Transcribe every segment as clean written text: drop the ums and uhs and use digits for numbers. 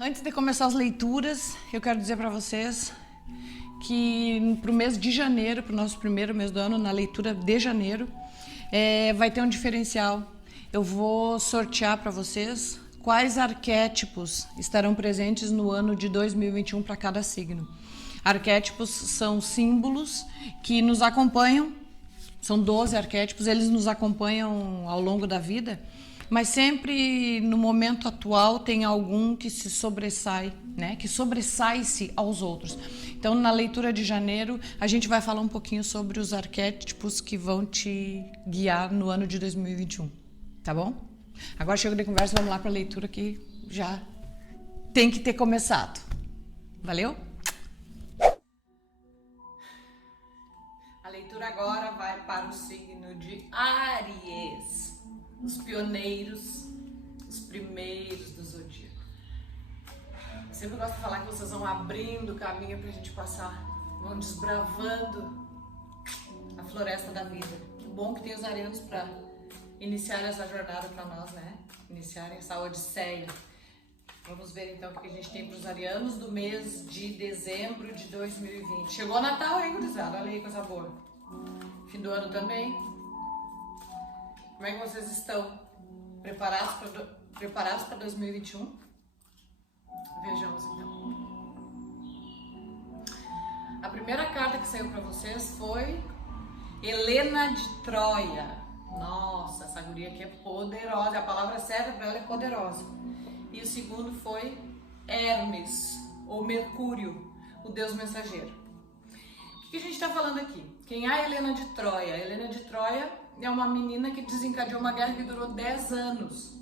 Antes de começar as leituras, eu quero dizer para vocês que para o mês de janeiro, para o nosso primeiro mês do ano, na leitura de janeiro, vai ter um diferencial. Eu vou sortear para vocês quais arquétipos estarão presentes no ano de 2021 para cada signo. Arquétipos são símbolos que nos acompanham, são 12 arquétipos, eles nos acompanham ao longo da vida, mas sempre no momento atual tem algum que se sobressai, né? Que sobressai-se aos outros. Então, na leitura de janeiro, a gente vai falar um pouquinho sobre os arquétipos que vão te guiar no ano de 2021, tá bom? Agora chega de conversa, vamos lá para a leitura que já tem que ter começado. Valeu? A leitura agora vai para o signo de Áries. Os pioneiros, os primeiros do zodíaco. Eu sempre gosto de falar que vocês vão abrindo o caminho pra gente passar, vão desbravando a floresta da vida. Que bom que tem os arianos para iniciar essa jornada para nós, né? Iniciarem essa odisseia. Vamos ver então o que a gente tem para os arianos do mês de dezembro de 2020. Chegou o Natal, hein, gurizada? Olha aí, coisa boa. Fim do ano também. Como é que vocês estão? Preparados para 2021? Vejamos então. A primeira carta que saiu para vocês foi Helena de Troia. Nossa, essa guria aqui é poderosa. A palavra certa para ela é poderosa. E o segundo foi Hermes, ou Mercúrio, o deus mensageiro. O que a gente está falando aqui? Quem é a Helena de Troia? A Helena de Troia é uma menina que desencadeou uma guerra que durou 10 anos.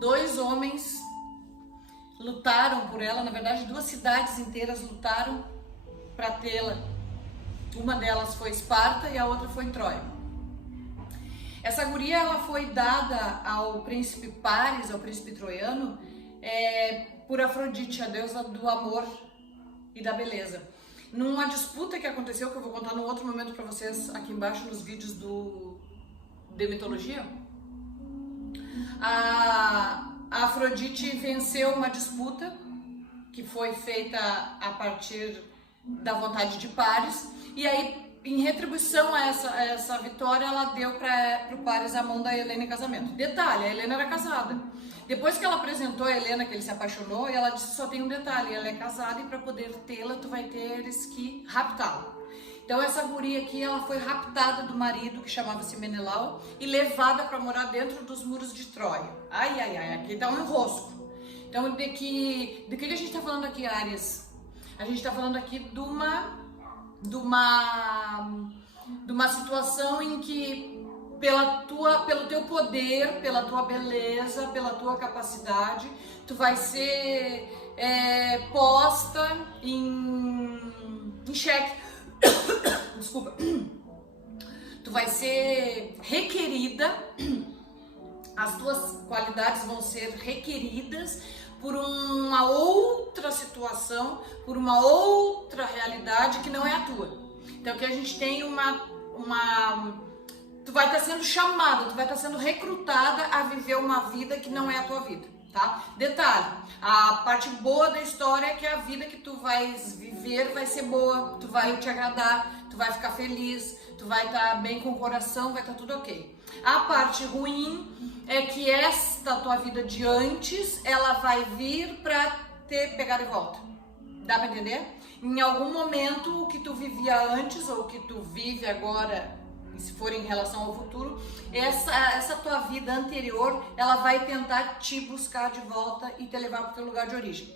2 homens lutaram por ela, na verdade 2 cidades inteiras lutaram para tê-la. Uma delas foi Esparta e a outra foi Troia. Essa guria ela foi dada ao príncipe Paris, ao príncipe troiano, por Afrodite, a deusa do amor e da beleza. Numa disputa que aconteceu, que eu vou contar num outro momento para vocês aqui embaixo nos vídeos de mitologia, a Afrodite venceu uma disputa que foi feita a partir da vontade de Paris, e aí em retribuição a essa vitória ela deu para o Paris a mão da Helena em casamento. Detalhe, a Helena era casada. Depois que ela apresentou a Helena, que ele se apaixonou, ela disse, só tem um detalhe, ela é casada e para poder tê-la, tu vai teres que raptá-la. Então essa guria aqui, ela foi raptada do marido, que chamava-se Menelau, e levada para morar dentro dos muros de Troia. Ai, ai, ai, aqui tá um enrosco. Então do que a gente está falando aqui, Áries? A gente está falando aqui de uma situação em que pelo teu poder, pela tua beleza, pela tua capacidade, tu vai ser posta em xeque. Desculpa. Tu vai ser requerida, as tuas qualidades vão ser requeridas por uma outra situação, por uma outra realidade que não é a tua. Então que a gente tem tu vai estar sendo chamada, tu vai estar sendo recrutada a viver uma vida que não é a tua vida, tá? Detalhe, a parte boa da história é que a vida que tu vais viver vai ser boa, tu vai te agradar, tu vai ficar feliz, tu vai estar bem com o coração, vai estar tudo ok. A parte ruim é que esta tua vida de antes, ela vai vir pra te pegar de volta. Dá pra entender? Em algum momento, o que tu vivia antes ou o que tu vive agora, se for em relação ao futuro, essa tua vida anterior, ela vai tentar te buscar de volta e te levar pro teu lugar de origem.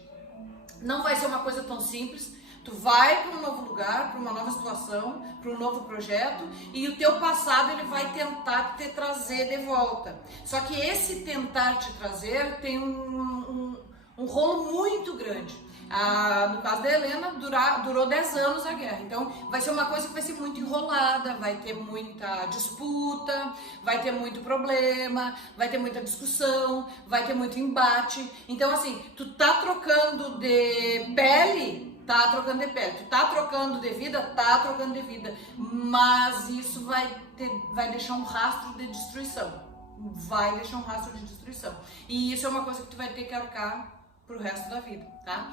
Não vai ser uma coisa tão simples. Tu vai para um novo lugar, para uma nova situação, para um novo projeto, e o teu passado ele vai tentar te trazer de volta. Só que esse tentar te trazer tem um rolo muito grande. No caso da Helena, durou 10 anos a guerra. Então vai ser uma coisa que vai ser muito enrolada, vai ter muita disputa, vai ter muito problema, vai ter muita discussão, vai ter muito embate. Então assim, tu tá trocando de pele, tá trocando de pele. Tu tá trocando de vida, tá trocando de vida. Mas isso vai deixar um rastro de destruição. Vai deixar um rastro de destruição. E isso é uma coisa que tu vai ter que arcar pro resto da vida, tá?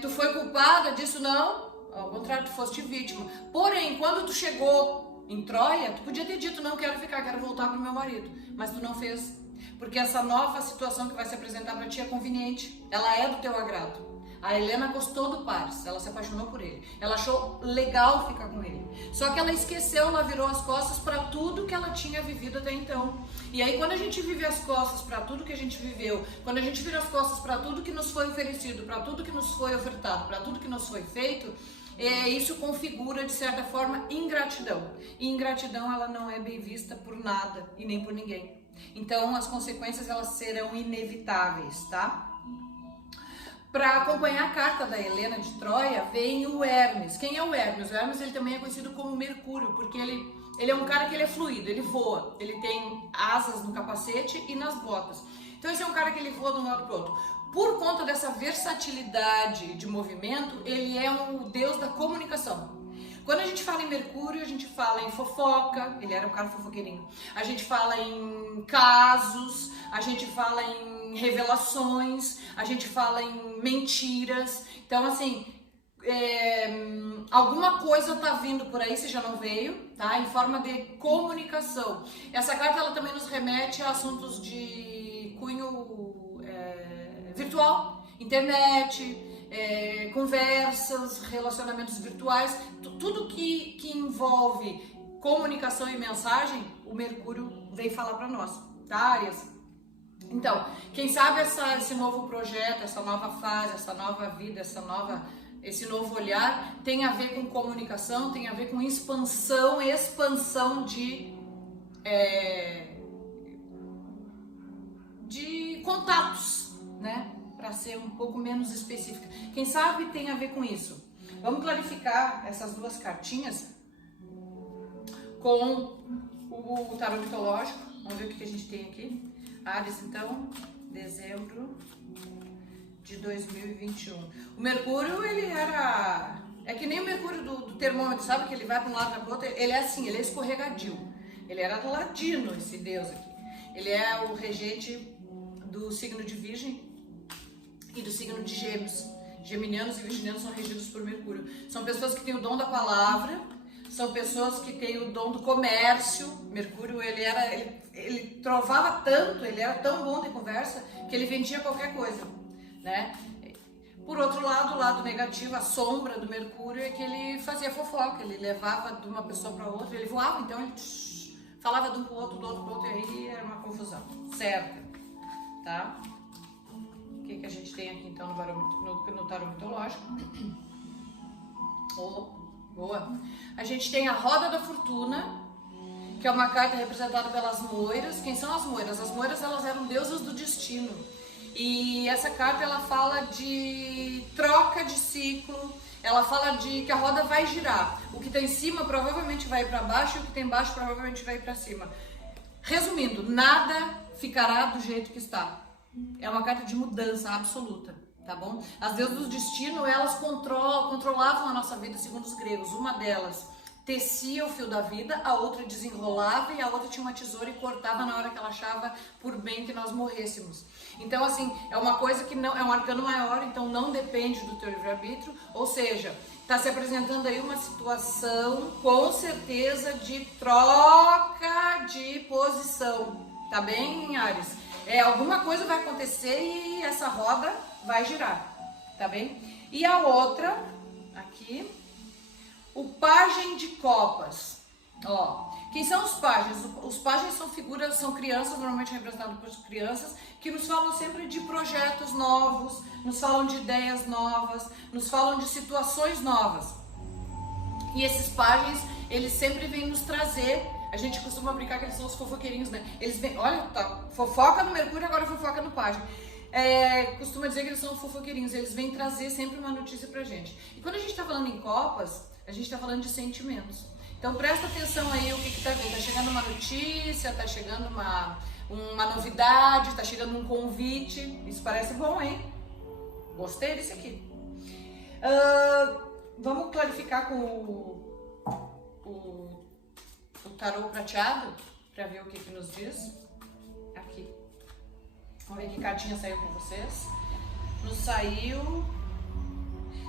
Tu foi culpada disso? Não. Ao contrário, tu foste vítima. Porém, quando tu chegou em Troia, tu podia ter dito, não quero ficar, quero voltar pro meu marido. Mas tu não fez. Porque essa nova situação que vai se apresentar para ti é conveniente. Ela é do teu agrado. A Helena gostou do Paris, ela se apaixonou por ele. Ela achou legal ficar com ele. Só que ela esqueceu, ela virou as costas para tudo que ela tinha vivido até então. E aí quando a gente vive as costas para tudo que a gente viveu, quando a gente vira as costas para tudo que nos foi oferecido, para tudo que nos foi ofertado, para tudo que nos foi feito, isso configura de certa forma ingratidão. E ingratidão ela não é bem vista por nada e nem por ninguém. Então as consequências elas serão inevitáveis, tá? Para acompanhar a carta da Helena de Troia, vem o Hermes. Quem é o Hermes? O Hermes ele também é conhecido como Mercúrio, porque ele é um cara que ele é fluido, ele voa. Ele tem asas no capacete e nas botas. Então esse é um cara que ele voa de um lado para o outro. Por conta dessa versatilidade de movimento, ele é o deus da comunicação. Quando a gente fala em Mercúrio, a gente fala em fofoca, ele era um cara fofoqueirinho. A gente fala em casos, a gente fala em revelações, a gente fala em mentiras. Então, assim, alguma coisa tá vindo por aí, se já não veio, tá? Em forma de comunicação. Essa carta, ela também nos remete a assuntos de cunho virtual, internet, conversas, relacionamentos virtuais, tudo que envolve comunicação e mensagem, o Mercúrio vem falar para nós, tá, Áries? Então, quem sabe esse novo projeto, essa nova fase, essa nova vida, esse novo olhar tem a ver com comunicação, tem a ver com expansão de contatos, né? Para ser um pouco menos específica. Quem sabe tem a ver com isso. Vamos clarificar essas duas cartinhas com o tarô mitológico. Vamos ver o que a gente tem aqui. Áries, então, dezembro de 2021. O Mercúrio, ele era... É que nem o Mercúrio do termômetro, sabe? Que ele vai para um lado e para o outro. Ele é assim, ele é escorregadio. Ele era ladino, esse deus aqui. Ele é o regente do signo de Virgem e do signo de Gêmeos. Geminianos e virginianos são regidos por Mercúrio. São pessoas que têm o dom da palavra, são pessoas que têm o dom do comércio. Mercúrio, ele trovava tanto, ele era tão bom de conversa, que ele vendia qualquer coisa, né? Por outro lado, o lado negativo, a sombra do Mercúrio, é que ele fazia fofoca, ele levava de uma pessoa para outra, ele voava, então ele falava de um para o outro, do outro para o outro, e aí era uma confusão, certo? Tá? O que a gente tem aqui então no tarô mitológico? Boa! A gente tem a Roda da Fortuna, que é uma carta representada pelas moiras. Quem são as moiras? As moiras, elas eram deusas do destino. E essa carta, ela fala de troca de ciclo, ela fala de que a roda vai girar. O que tem em cima provavelmente vai para baixo e o que tem embaixo provavelmente vai para cima. Resumindo, nada ficará do jeito que está. É uma carta de mudança absoluta, tá bom? As deusas do destino, elas controlavam a nossa vida segundo os gregos. Uma delas tecia o fio da vida, a outra desenrolava e a outra tinha uma tesoura e cortava na hora que ela achava por bem que nós morrêssemos. Então, assim, é uma coisa que não é um arcano maior, então não depende do teu livre-arbítrio, ou seja, está se apresentando aí uma situação com certeza de troca de posição, tá bem, Áries? Alguma coisa vai acontecer e essa roda vai girar, tá bem? E a outra, aqui, o pajem de copas. Ó, quem são os pajens? Os pajens são figuras, são crianças, normalmente representadas por crianças, que nos falam sempre de projetos novos, nos falam de ideias novas, nos falam de situações novas. E esses pajens, eles sempre vêm nos trazer. A gente costuma brincar que eles são os fofoqueirinhos, né? Eles vêm, olha, tá, fofoca no Mercúrio, agora fofoca no pajem. Costuma dizer que eles são fofoqueirinhos, eles vêm trazer sempre uma notícia pra gente. E quando a gente tá falando em copas, a gente tá falando de sentimentos. Então presta atenção aí o que tá vindo. Tá chegando uma notícia, tá chegando uma novidade, tá chegando um convite. Isso parece bom, hein? Gostei desse aqui. Vamos clarificar com o tarô prateado para ver o que nos diz. Aqui. Vamos ver que cartinha saiu com vocês. nos saiu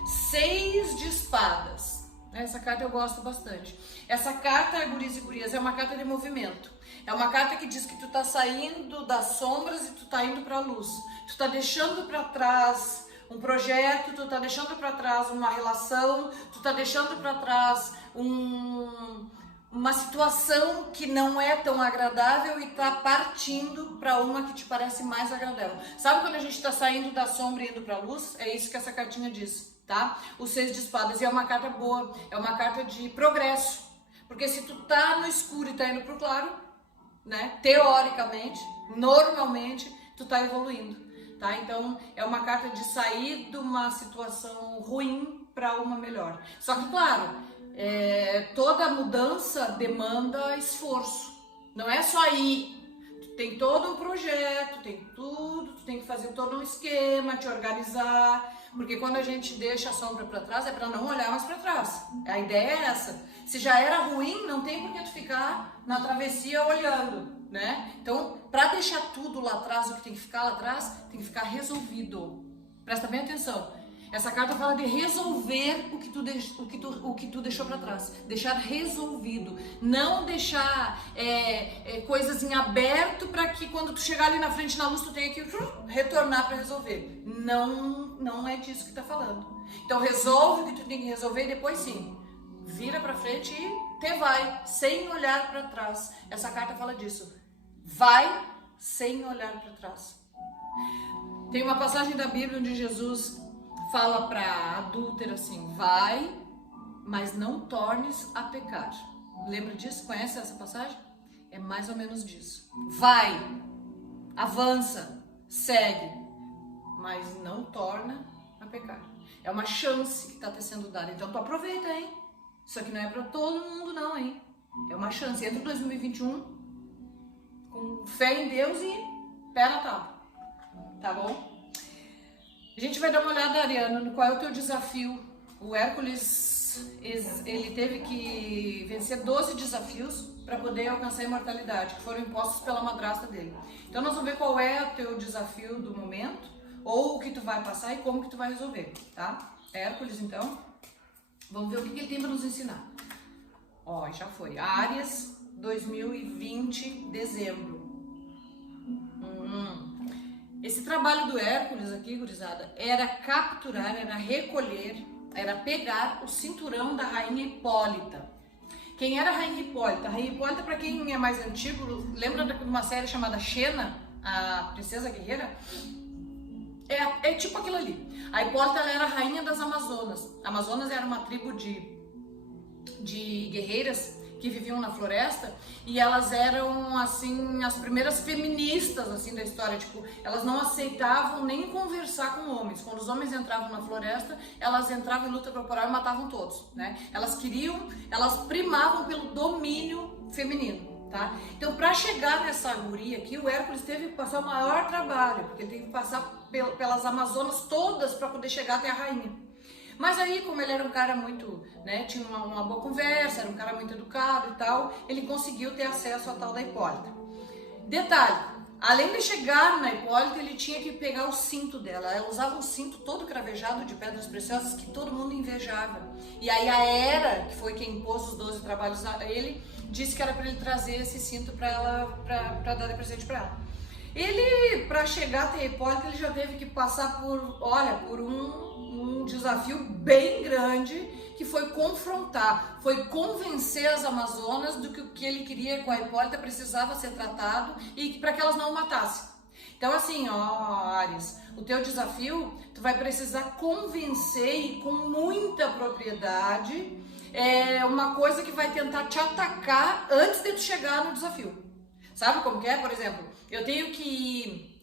6 de espadas. Essa carta eu gosto bastante. Essa carta, guris e gurias, é uma carta de movimento. É uma carta que diz que tu tá saindo das sombras e tu tá indo pra luz. Tu tá deixando pra trás um projeto, tu tá deixando pra trás uma relação, tu tá deixando pra trás uma situação que não é tão agradável e tá partindo para uma que te parece mais agradável. Sabe quando a gente tá saindo da sombra e indo pra luz? É isso que essa cartinha diz, tá? O 6 de espadas. E é uma carta boa, é uma carta de progresso. Porque se tu tá no escuro e tá indo pro claro, né? Teoricamente, normalmente, tu tá evoluindo, tá? Então, é uma carta de sair de uma situação ruim para uma melhor. Só que, claro, toda mudança demanda esforço. Não é só ir. Tu tem todo um projeto, tem tudo, tu tem que fazer todo um esquema, te organizar. Porque quando a gente deixa a sombra para trás, é para não olhar mais para trás. A ideia é essa. Se já era ruim, não tem por que tu ficar na travessia olhando, né? Então, para deixar tudo lá atrás, o que tem que ficar lá atrás, tem que ficar resolvido. Presta bem atenção. Essa carta fala de resolver o que tu deixou para trás. Deixar resolvido. Não deixar coisas em aberto para que quando tu chegar ali na frente na luz, tu tenha que retornar para resolver. Não é disso que tá falando. Então resolve o que tu tem que resolver e depois sim, vira para frente e te vai, sem olhar para trás. Essa carta fala disso. Vai sem olhar para trás. Tem uma passagem da Bíblia onde Jesus fala para adúltera assim: vai, mas não tornes a pecar. Lembra disso? Conhece essa passagem? É mais ou menos disso. Vai, avança, segue, mas não torna a pecar. É uma chance que está te sendo dada. Então tu aproveita, hein? Isso aqui não é para todo mundo não, hein? É uma chance. Entra em 2021 com fé em Deus e pé na tábua. Tá bom? A gente vai dar uma olhada, Ariana, no qual é o teu desafio. O Hércules, ele teve que vencer 12 desafios para poder alcançar a imortalidade, que foram impostos pela madrasta dele. Então nós vamos ver qual é o teu desafio do momento, ou o que tu vai passar e como que tu vai resolver, tá? Hércules, então, vamos ver o que ele tem para nos ensinar. Ó, já foi. Áries, 2020, dezembro. Esse trabalho do Hércules aqui, gurizada, era capturar, era recolher, era pegar o cinturão da rainha Hipólita. Quem era a rainha Hipólita? A rainha Hipólita, para quem é mais antigo, lembra de uma série chamada Xena, a princesa guerreira? É tipo aquilo ali. A Hipólita, ela era a rainha das Amazonas. Amazonas era uma tribo de guerreiras que viviam na floresta, e elas eram, assim, as primeiras feministas, assim, da história. Tipo, elas não aceitavam nem conversar com homens. Quando os homens entravam na floresta, elas entravam em luta corporal e matavam todos, né? Elas primavam pelo domínio feminino, tá? Então, para chegar nessa guria aqui, o Hércules teve que passar o maior trabalho, porque ele teve que passar pelas Amazonas todas para poder chegar até a rainha. Mas aí, como ele era um cara muito, né, tinha uma boa conversa, era um cara muito educado e tal, ele conseguiu ter acesso à tal da Hipólita. Detalhe, além de chegar na Hipólita, ele tinha que pegar o cinto dela. Ela usava um cinto todo cravejado de pedras preciosas que todo mundo invejava. E aí a Hera, que foi quem impôs os 12 trabalhos a ele, disse que era para ele trazer esse cinto para dar de presente para ela. Ele, para chegar até a Hipólita, ele já teve que passar por um desafio bem grande, que foi confrontar, foi convencer as Amazonas do que o que ele queria com a Hipólita precisava ser tratado e para que elas não o matassem. Então assim, ó, Áries, o teu desafio, tu vai precisar convencer e com muita propriedade uma coisa que vai tentar te atacar antes de tu chegar no desafio. Sabe como que é? Por exemplo, eu tenho que ir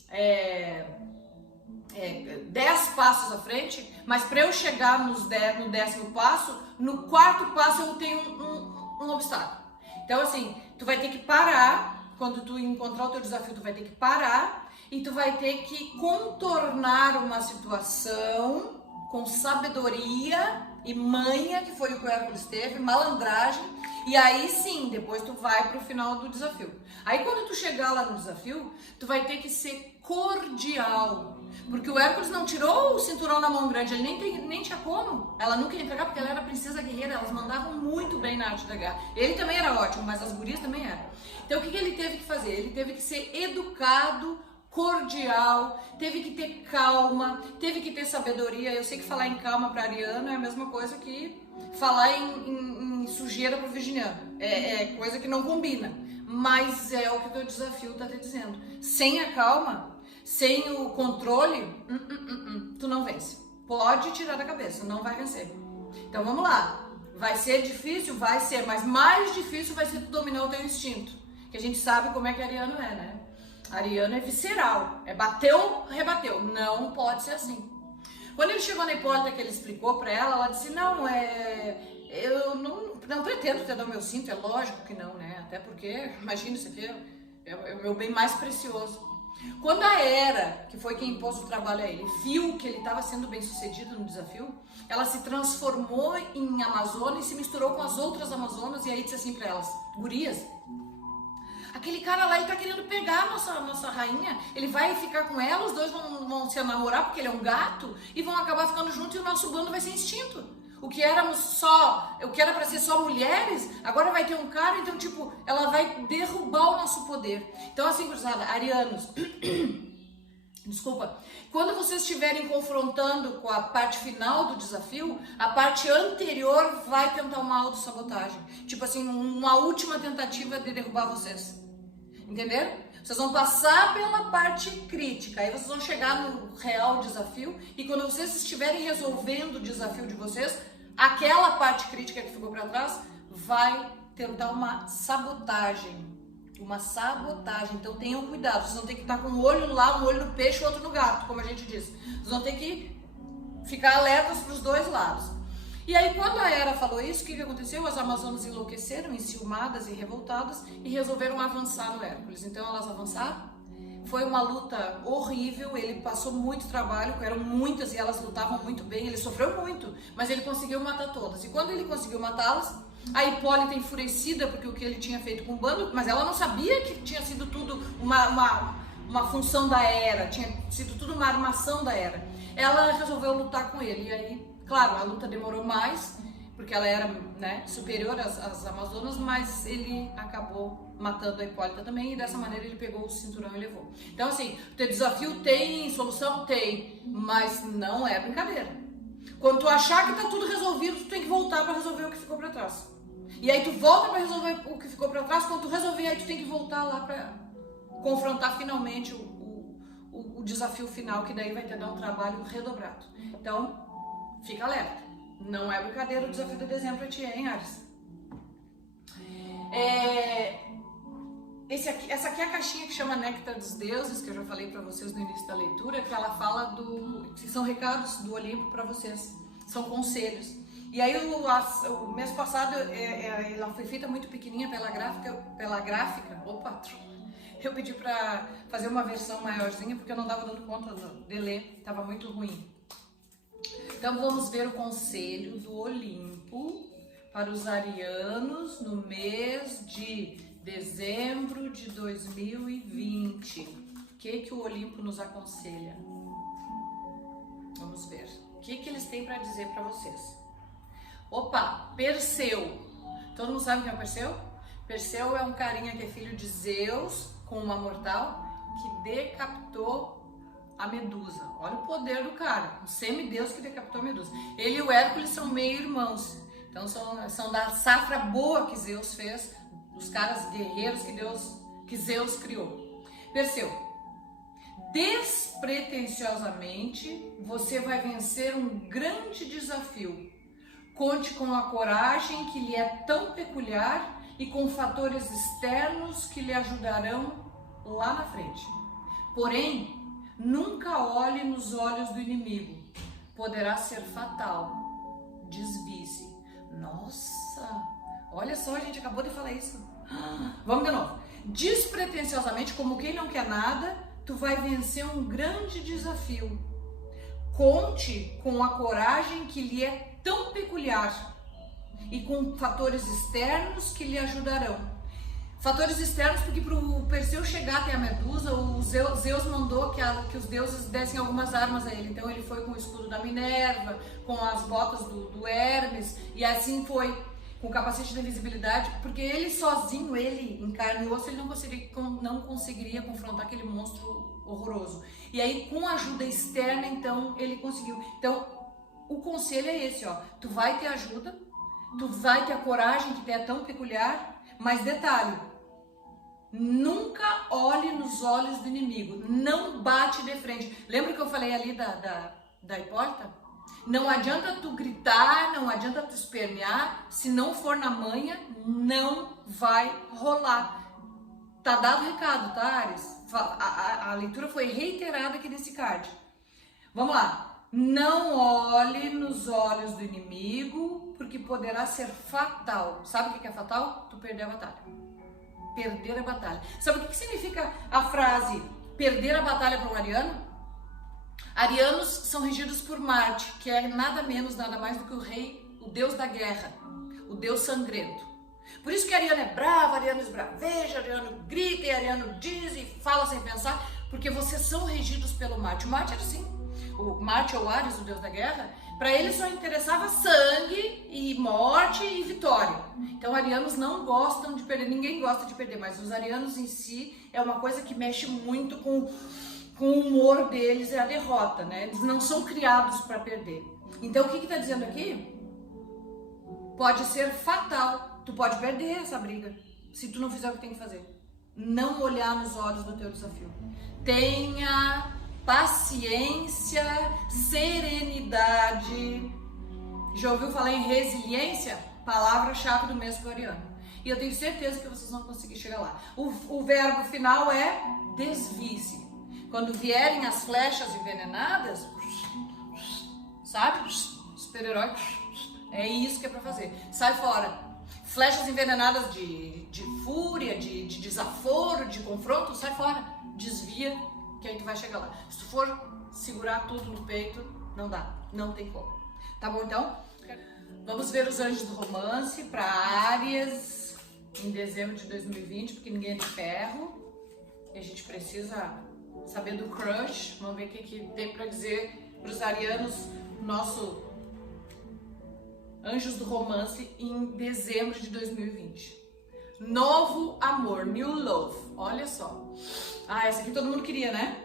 10 passos à frente, mas para eu chegar no 10º passo, no 4º passo eu tenho um obstáculo. Então assim, tu vai ter que parar, quando tu encontrar o teu desafio, tu vai ter que parar e tu vai ter que contornar uma situação com sabedoria e manha, que foi o que o Hércules teve, malandragem, e aí sim, depois tu vai pro final do desafio. Aí quando tu chegar lá no desafio, tu vai ter que ser cordial. Porque o Hércules não tirou o cinturão na mão grande, ele nem tinha como. Ela nunca ia entregar porque ela era princesa guerreira, elas mandavam muito bem na arte da guerra. Ele também era ótimo, mas as gurias também eram. Então o que ele teve que fazer? Ele teve que ser educado, cordial, teve que ter calma, teve que ter sabedoria. Eu sei que falar em calma para ariano é a mesma coisa que falar em sujeira para virginiano. É coisa que não combina, mas é o que o teu desafio tá te dizendo. Sem a calma, sem o controle, tu não vence. Pode tirar da cabeça, não vai vencer. Então vamos lá. Vai ser difícil? Vai ser, mas mais difícil vai ser tu dominar o teu instinto. Que a gente sabe como é que ariano é, né? Ariano é visceral, é bateu, rebateu. Não pode ser assim. Quando ele chegou na Hipólita, que ele explicou pra ela, ela disse, não, eu não pretendo te dar o meu cinto, é lógico que não, né? Até porque, imagina, isso aqui é o meu bem mais precioso. Quando a Hera, que foi quem impôs o trabalho a ele, viu que ele estava sendo bem sucedido no desafio, ela se transformou em Amazona e se misturou com as outras Amazonas e aí disse assim pra elas, gurias, aquele cara lá, ele tá querendo pegar a nossa rainha, ele vai ficar com ela, os dois vão se namorar porque ele é um gato e vão acabar ficando juntos e o nosso bando vai ser extinto. O que era pra ser só mulheres, agora vai ter um cara, então tipo, ela vai derrubar o nosso poder. Então assim, cruzada, arianos, desculpa, quando vocês estiverem confrontando com a parte final do desafio, a parte anterior vai tentar uma autossabotagem. Tipo assim, uma última tentativa de derrubar vocês. Entenderam? Vocês vão passar pela parte crítica, aí vocês vão chegar no real desafio e quando vocês estiverem resolvendo o desafio de vocês, aquela parte crítica que ficou para trás vai tentar uma sabotagem. Uma sabotagem, então tenham cuidado, vocês vão ter que estar com um olho lá, um olho no peixe e outro no gato, como a gente diz. Vocês vão ter que ficar alertas para os dois lados. E aí quando a Hera falou isso, o que aconteceu? As Amazonas enlouqueceram, enciumadas e revoltadas e resolveram avançar no Hércules. Então elas avançaram, foi uma luta horrível, ele passou muito trabalho, eram muitas e elas lutavam muito bem, ele sofreu muito, mas ele conseguiu matar todas. E quando ele conseguiu matá-las, a Hipólita enfurecida porque o que ele tinha feito com o bando, mas ela não sabia que tinha sido tudo uma função da Hera, tinha sido tudo uma armação da Hera. Ela resolveu lutar com ele e aí, claro, a luta demorou mais, porque ela era, né, superior às Amazonas, mas ele acabou matando a Hipólita também e dessa maneira ele pegou o cinturão e levou. Então assim, o teu desafio tem solução? Tem, mas não é brincadeira. Quando tu achar que tá tudo resolvido, tu tem que voltar para resolver o que ficou para trás. E aí tu volta para resolver o que ficou para trás, quando tu resolver, aí tu tem que voltar lá para confrontar finalmente o desafio final, que daí vai te dar um trabalho redobrado. Então, fica alerta. Não é brincadeira o desafio de dezembro para ti, hein, Ares? Essa aqui é a caixinha que chama Néctar dos Deuses, que eu já falei para vocês no início da leitura, que ela fala que são recados do Olimpo para vocês, são conselhos. E aí o mês passado ela foi feita muito pequenininha pela gráfica. Opa, eu pedi para fazer uma versão maiorzinha porque eu não estava dando conta de ler, estava muito ruim. Então vamos ver o conselho do Olimpo para os arianos no mês de dezembro de 2020. O que o Olimpo nos aconselha? Vamos ver. O que eles têm para dizer para vocês? Opa, Perseu. Todo mundo sabe quem é o Perseu? Perseu é um carinha que é filho de Zeus com uma mortal que decapitou a Medusa. Olha o poder do cara, um semideus que decapitou a Medusa. Ele e o Hércules são meio irmãos. Então são da safra boa que Zeus fez, os caras guerreiros que Zeus criou. Perseu, despretensiosamente você vai vencer um grande desafio. Conte com a coragem que lhe é tão peculiar e com fatores externos que lhe ajudarão lá na frente. Porém, nunca olhe nos olhos do inimigo, poderá ser fatal. Desvie-se. Nossa, olha só, a gente acabou de falar isso. Vamos de novo. Despretensiosamente, como quem não quer nada, tu vai vencer um grande desafio. Conte com a coragem que lhe é tão peculiar e com fatores externos que lhe ajudarão. Fatores externos, porque para o Perseu chegar até a Medusa, o Zeus mandou que os deuses dessem algumas armas a ele. Então ele foi com o escudo da Minerva, com as botas do Hermes, e assim foi, com o capacete da invisibilidade, porque ele sozinho, ele em carne e osso, ele não conseguiria confrontar aquele monstro horroroso. E aí, com a ajuda externa, então, ele conseguiu. Então, o conselho é esse, ó, tu vai ter ajuda, tu vai ter a coragem que é tão peculiar, mas detalhe, nunca olhe nos olhos do inimigo, não bate de frente. Lembra que eu falei ali da Hipólita? Não adianta tu gritar, não adianta tu espernear, se não for na manha, não vai rolar. Tá dado o recado, tá, Ares? A leitura foi reiterada aqui nesse card. Vamos lá. Não olhe nos olhos do inimigo, porque poderá ser fatal. Sabe o que é fatal? Tu perder a batalha. Perder a batalha. Sabe o que significa a frase perder a batalha para um ariano? Arianos são regidos por Marte, que é nada menos, nada mais do que o rei, o deus da guerra, o deus sangrento. Por isso que ariano é bravo, ariano esbraveja, ariano grita, e ariano diz e fala sem pensar, porque vocês são regidos pelo Marte. O Marte era assim, o Marte ou Ares, o deus da guerra, para ele só interessava sangue e morte e vitória. Então arianos não gostam de perder, ninguém gosta de perder, mas os arianos em si é uma coisa que mexe muito com o humor deles, é a derrota, né? Eles não são criados para perder. Então o que está dizendo aqui? Pode ser fatal, tu pode perder essa briga, se tu não fizer o que tem que fazer. Não olhar nos olhos do teu desafio. Tenha paciência, serenidade. Já ouviu falar em resiliência? Palavra-chave do mês pro ariano. E eu tenho certeza que vocês vão conseguir chegar lá. O verbo final é desvie-se. Quando vierem as flechas envenenadas, sabe? Super-herói, é isso que é pra fazer. Sai fora. Flechas envenenadas de fúria, de desaforo, de confronto, sai fora. Desvia, que aí tu vai chegar lá. Se tu for segurar tudo no peito, não dá. Não tem como. Tá bom, então? Vamos ver os anjos do romance para Áries em dezembro de 2020, porque ninguém é de ferro. E a gente precisa saber do crush. Vamos ver o que tem para dizer para os arianos, nosso anjos do romance em dezembro de 2020. Novo amor, new love. Olha só. Essa aqui todo mundo queria, né?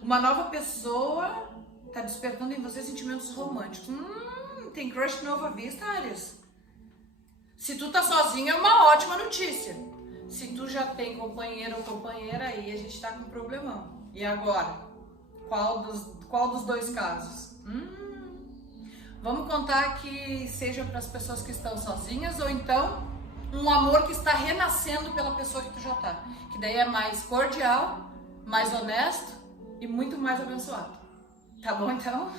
Uma nova pessoa tá despertando em você sentimentos românticos. Tem crush novo à vista, Áries. Se tu tá sozinho é uma ótima notícia. Se tu já tem companheiro ou companheira, aí a gente tá com um problemão. E agora? Qual dos dois casos? Vamos contar que seja para as pessoas que estão sozinhas ou então um amor que está renascendo pela pessoa que tu já tá. Que daí é mais cordial, mais honesto e muito mais abençoado. Tá bom, então?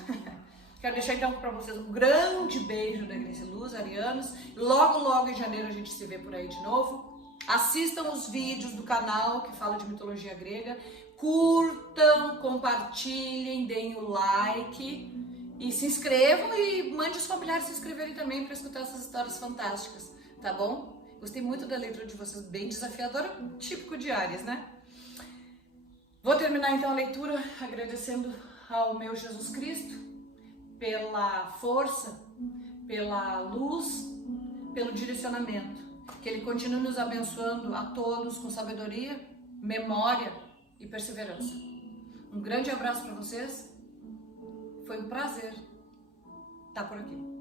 Quero deixar então para vocês um grande beijo da Grace Luz, arianos. Logo, logo em janeiro a gente se vê por aí de novo. Assistam os vídeos do canal que fala de mitologia grega. Curtam, compartilhem, deem o like e se inscrevam e mande os familiares se inscreverem também para escutar essas histórias fantásticas, tá bom? Gostei muito da leitura de vocês, bem desafiadora, típico de Áries, né? Vou terminar então a leitura agradecendo ao meu Jesus Cristo pela força, pela luz, pelo direcionamento. Que Ele continue nos abençoando a todos com sabedoria, memória e perseverança. Um grande abraço para vocês. Foi um prazer estar por aqui.